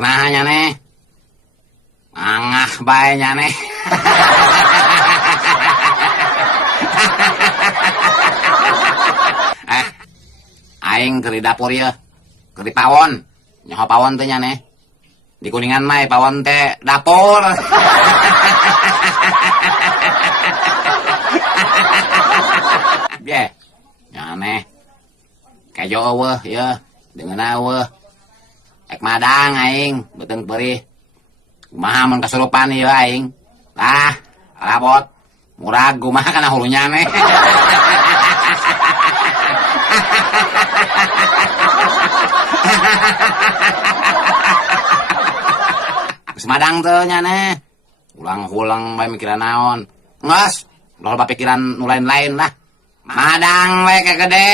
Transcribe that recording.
Kenanya nih. Angah baenya nih. Aing ke di dapur ya. Ke di pawon. Nyoho pawon teh nya nih. Di Kuningan mah pawon teh dapur. Biar. Nyane. Kayo eueuh ya. Deungeuna eueuh. Ek madang aing beuteung perih. Kumaha mun kasurupan ieu aing? Ah, rabot. Murag kumaha kana hulunya nih. Semadang tuh nyane. Ulang-ulang bae mikiran naon. Nges, loba pikiran nu lain-lain lah. Madang we kegede.